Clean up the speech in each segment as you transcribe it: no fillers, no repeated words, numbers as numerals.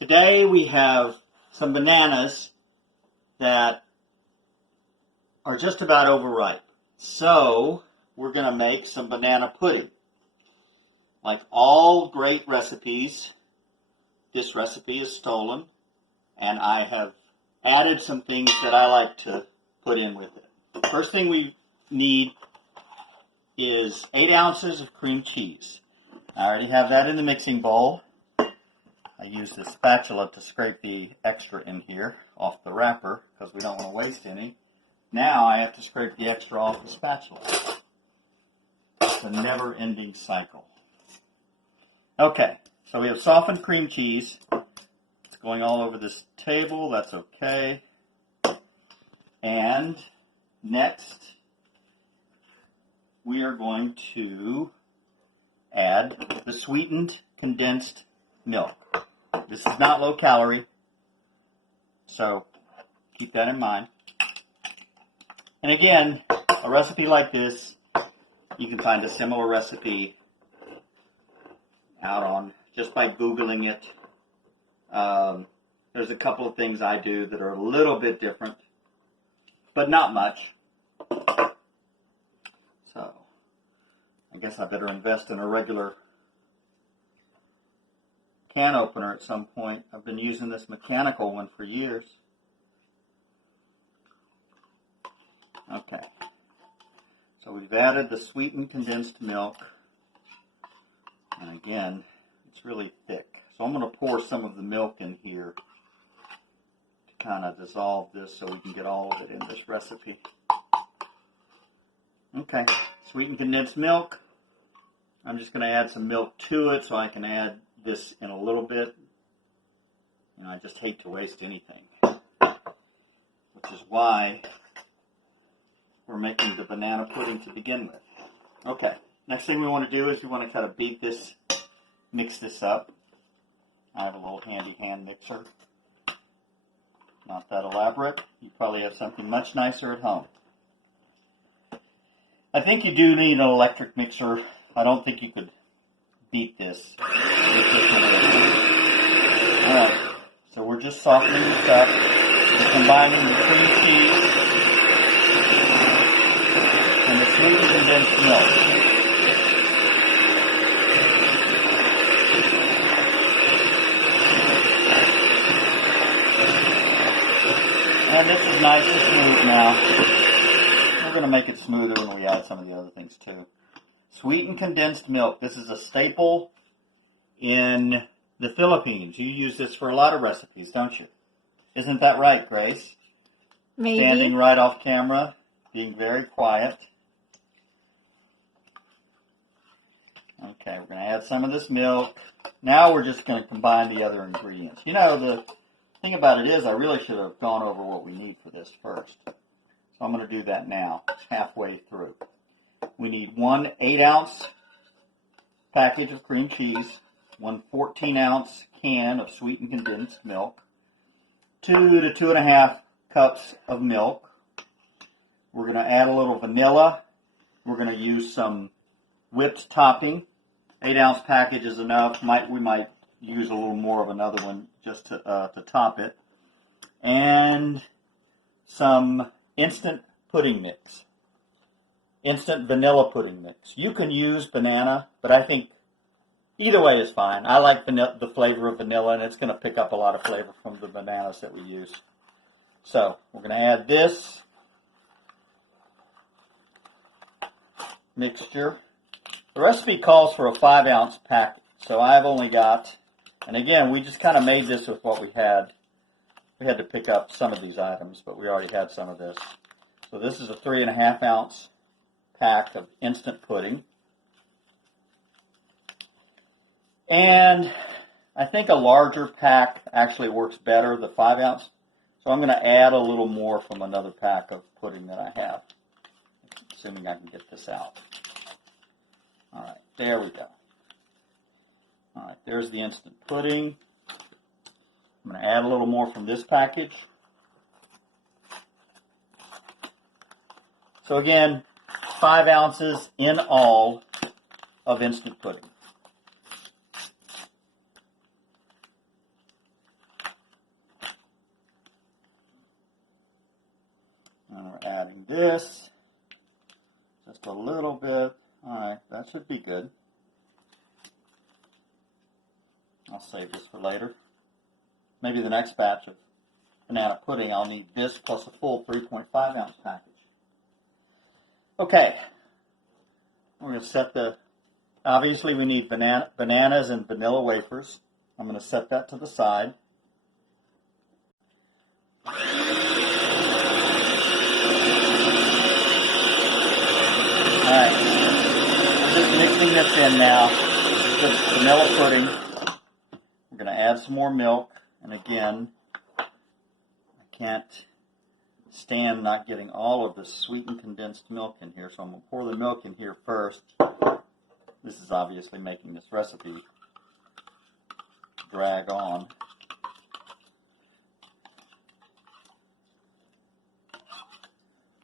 Today we have some bananas that are just about overripe. So we're going to make some banana pudding. Like all great recipes, this recipe is stolen, and I have added some things that I like to put in with it. The first thing we need is 8 ounces of cream cheese. I already have that in the mixing bowl. I use this spatula to scrape the extra in here off the wrapper because we don't want to waste any. Now I have to scrape the extra off the spatula. It's a never-ending cycle. Okay, so we have softened cream cheese. It's going all over this table. That's okay. And next, we are going to add the sweetened condensed milk. This is not low calorie, so keep that in mind. And again, a recipe like this, you can find a similar recipe out on just by Googling it. There's a couple of things I do that are a little bit different, but not much. So I guess I better invest in a regular can opener at some point. I've been using this mechanical one for years. Okay, so we've added the sweetened condensed milk, and again, it's really thick. So I'm going to pour some of the milk in here to kind of dissolve this so we can get all of it in this recipe. Okay, sweetened condensed milk. I'm just going to add some milk to it so I can add this in a little bit. And I just hate to waste anything, which is why we're making the banana pudding to begin with. Okay, next thing we want to do is we want to kind of mix this up. I have a little handy hand mixer. Not that elaborate. You probably have something much nicer at home. I think you do need an electric mixer. I don't think you could beat this. Alright, so we're just softening this up. We're combining the cream cheese and the sweetened condensed milk. And this is nice and smooth now. We're going to make it smoother when we add some of the other things too. Sweetened condensed milk. This is a staple in the Philippines. You use this for a lot of recipes, don't you? Isn't that right, Grace? Maybe. Standing right off camera, being very quiet. Okay, we're going to add some of this milk. Now we're just going to combine the other ingredients. You know, the thing about it is I really should have gone over what we need for this first. So I'm going to do that now, halfway through. We need 1 8-ounce package of cream cheese, 1 14-ounce can of sweetened condensed milk, 2 to 2.5 cups of milk. We're going to add a little vanilla. We're going to use some whipped topping. 8-ounce package is enough. We might use a little more of another one just to top it. And some instant pudding mix. Instant vanilla pudding mix. You can use banana, but I think either way is fine. I like the flavor of vanilla, and it's going to pick up a lot of flavor from the bananas that we use. So we're going to add this mixture. The recipe calls for a 5-ounce packet, so I've only got, and again, we just kind of made this with what we had. We had to pick up some of these items, but we already had some of this. So this is a 3.5-ounce pack of instant pudding. And I think a larger pack actually works better, the 5-ounce. So I'm going to add a little more from another pack of pudding that I have, assuming I can get this out. All right, there we go. All right, there's the instant pudding. I'm going to add a little more from this package. So again, 5 ounces in all of instant pudding. this. Just a little bit. Alright, that should be good. I'll save this for later. Maybe the next batch of banana pudding, I'll need this plus a full 3.5 ounce package. Okay. We're going to set the, obviously we need bananas and vanilla wafers. I'm going to set that to the side. Alright, I'm just mixing this in now. This is vanilla pudding. We're going to add some more milk. And again, I can't stand not getting all of the sweetened condensed milk in here. So I'm going to pour the milk in here first. This is obviously making this recipe drag on.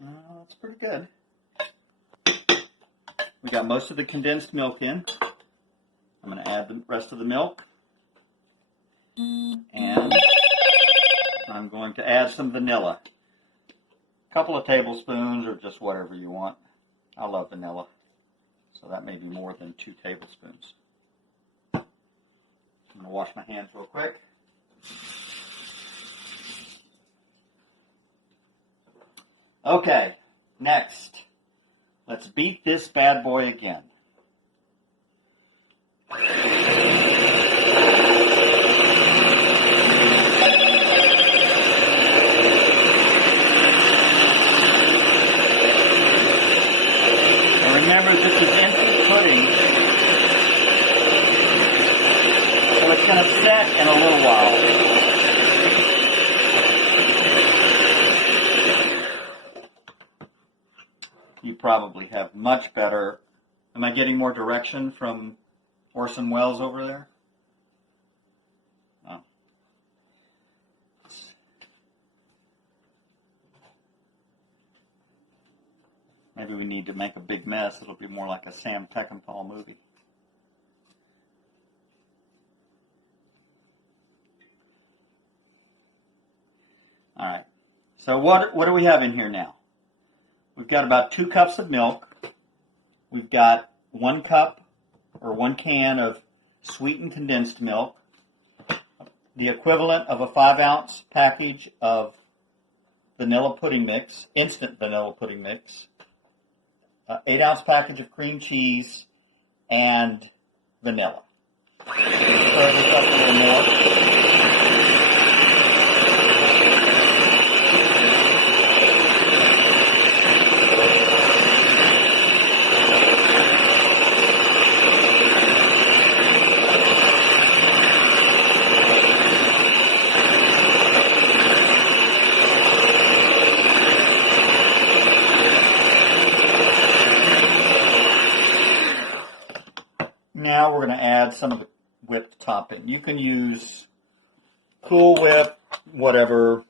That's pretty good. We got most of the condensed milk in. I'm going to add the rest of the milk. And I'm going to add some vanilla. A couple of tablespoons or just whatever you want. I love vanilla. So that may be more than 2 tablespoons. I'm going to wash my hands real quick. Okay, next. Let's beat this bad boy again. Now remember, this is instant pudding, so it's going to set in a little while. You probably have much better. Am I getting more direction from Orson Welles over there? Oh. Maybe we need to make a big mess. It'll be more like a Sam Peckinpah movie. All right. So what do we have in here now? We've got about 2 cups of milk. We've got 1 cup or 1 can of sweetened condensed milk, the equivalent of a 5-ounce package of vanilla pudding mix, instant vanilla pudding mix, 8-ounce package of cream cheese, and vanilla. Stir this up a little more. Now we're going to add some of the whipped topping. You can use Cool Whip, whatever,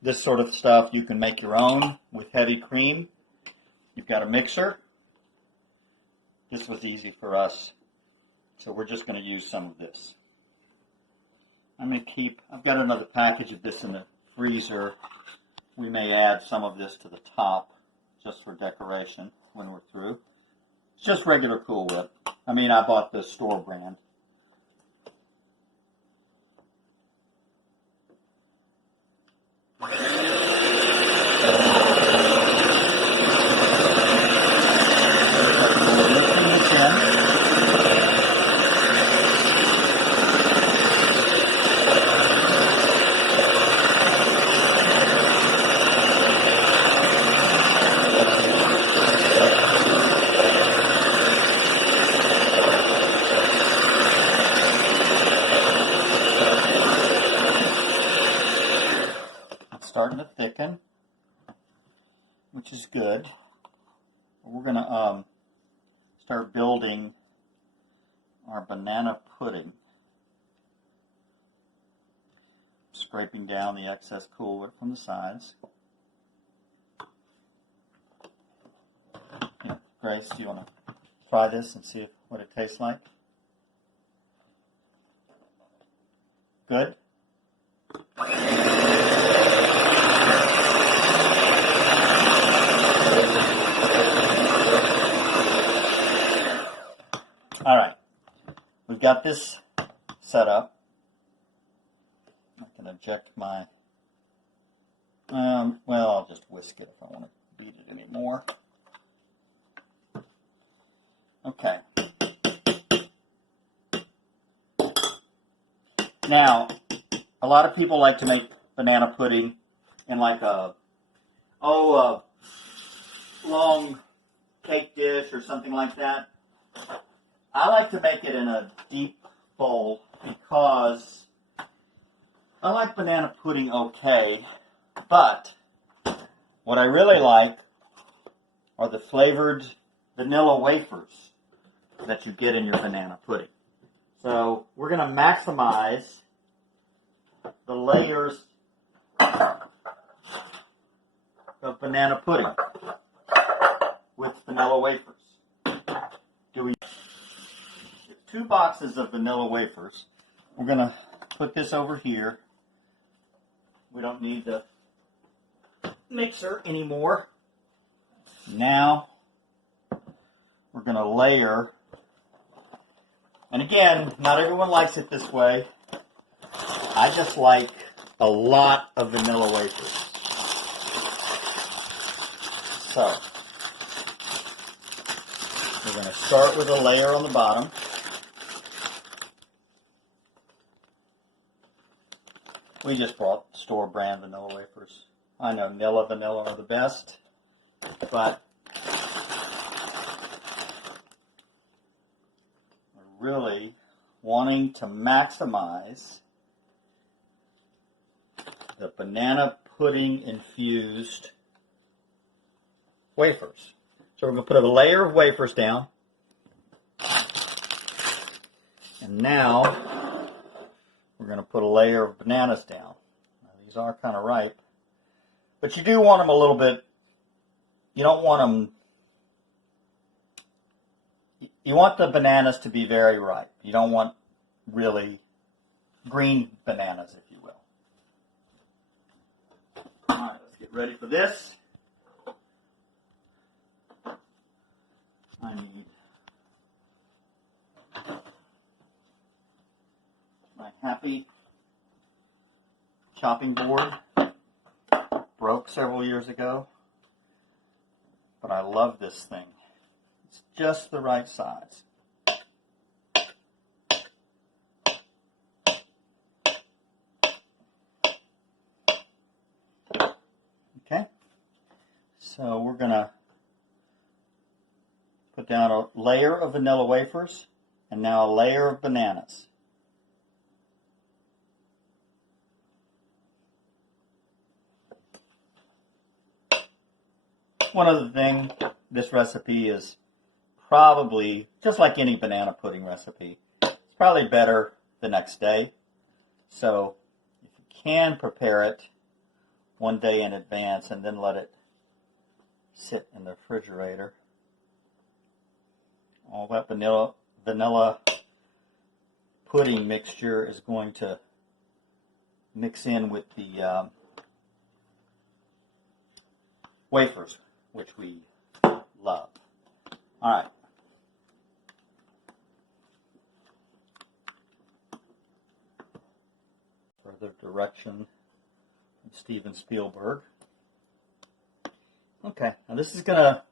this sort of stuff. You can make your own with heavy cream. You've got a mixer. This was easy for us, so we're just going to use some of this. I've got another package of this in the freezer. We may add some of this to the top just for decoration when we're through. It's just regular Cool Whip. I bought the store brand. Starting to thicken, which is good. We're going to start building our banana pudding. Scraping down the excess Cool Whip from the sides. Yeah, Grace, do you want to try this and see what it tastes like? Good? got this set up. I can eject my, well, I'll just whisk it if I want to beat it anymore. Okay. Now, a lot of people like to make banana pudding in like a long cake dish or something like that. I like to make it in a deep bowl because I like banana pudding okay, but what I really like are the flavored vanilla wafers that you get in your banana pudding. So we're going to maximize the layers of banana pudding with vanilla wafers. Do 2 boxes of vanilla wafers. We're going to put this over here. We don't need the mixer anymore. Now we're going to layer, and again, not everyone likes it this way. I just like a lot of vanilla wafers. So we're going to start with a layer on the bottom. We just bought store brand vanilla wafers. I know Nilla vanilla are the best, but we're really wanting to maximize the banana pudding infused wafers. So we're going to put a layer of wafers down. And now we're going to put a layer of bananas down. Now, these are kind of ripe. But you do want them a little bit, you don't want them, you want the bananas to be very ripe. You don't want really green bananas, if you will. All right, let's get ready for this. I need my happy chopping board. Broke several years ago, but I love this thing. It's just the right size. Okay, so we're going to put down a layer of vanilla wafers and now a layer of bananas. One other thing, this recipe is probably, just like any banana pudding recipe, it's probably better the next day. So if you can prepare it one day in advance and then let it sit in the refrigerator, all that vanilla pudding mixture is going to mix in with the wafers, which we love. All right. Further direction from Steven Spielberg. Okay, now this is gonna,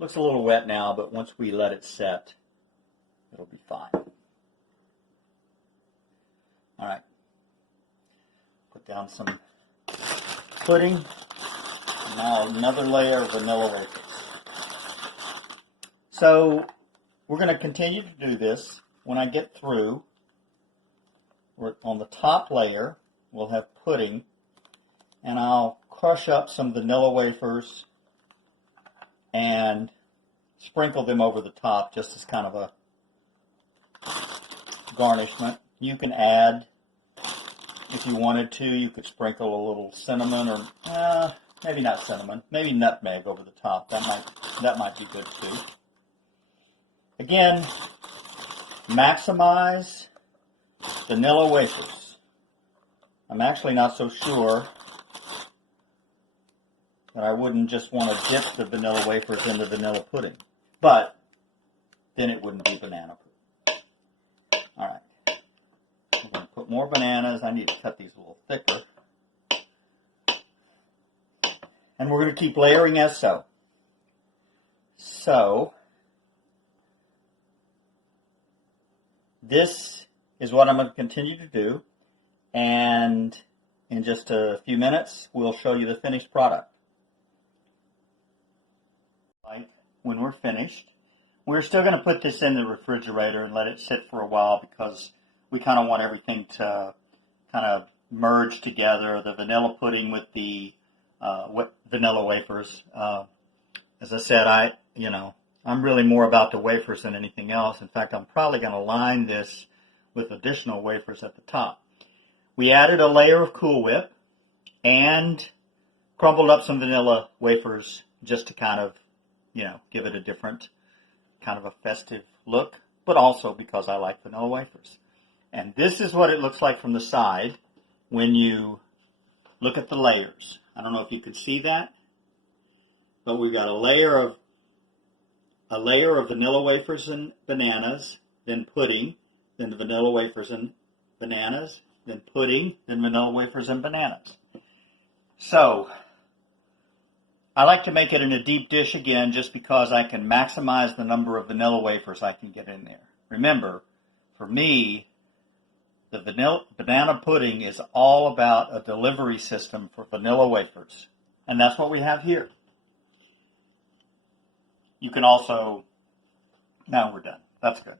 looks a little wet now, but once we let it set, it'll be fine. All right. Put down some pudding. Now another layer of vanilla wafers. So we're going to continue to do this. When I get through, on the top layer, we'll have pudding, and I'll crush up some vanilla wafers and sprinkle them over the top just as kind of a garnishment. You can add, if you wanted to, you could sprinkle a little cinnamon or maybe not cinnamon, maybe nutmeg over the top. That might be good too. Again, maximize vanilla wafers. I'm actually not so sure that I wouldn't just want to dip the vanilla wafers into vanilla pudding, but then it wouldn't be banana pudding. All right. We're going to put more bananas. I need to cut these a little thicker. And we're going to keep layering as so. So, this is what I'm going to continue to do. And in just a few minutes, we'll show you the finished product. When we're finished, we're still going to put this in the refrigerator and let it sit for a while because we kind of want everything to kind of merge together, the vanilla pudding with the vanilla wafers. As I said, I'm really more about the wafers than anything else. In fact, I'm probably going to line this with additional wafers at the top. We added a layer of Cool Whip and crumbled up some vanilla wafers just to kind of, give it a different kind of a festive look, but also because I like vanilla wafers. And this is what it looks like from the side when you look at the layers. I don't know if you can see that, but we got a layer of vanilla wafers and bananas, then pudding, then the vanilla wafers and bananas, then pudding, then vanilla wafers and bananas. So, I like to make it in a deep dish again just because I can maximize the number of vanilla wafers I can get in there. Remember, for me, the banana pudding is all about a delivery system for vanilla wafers. And that's what we have here. You can also, now we're done. That's good.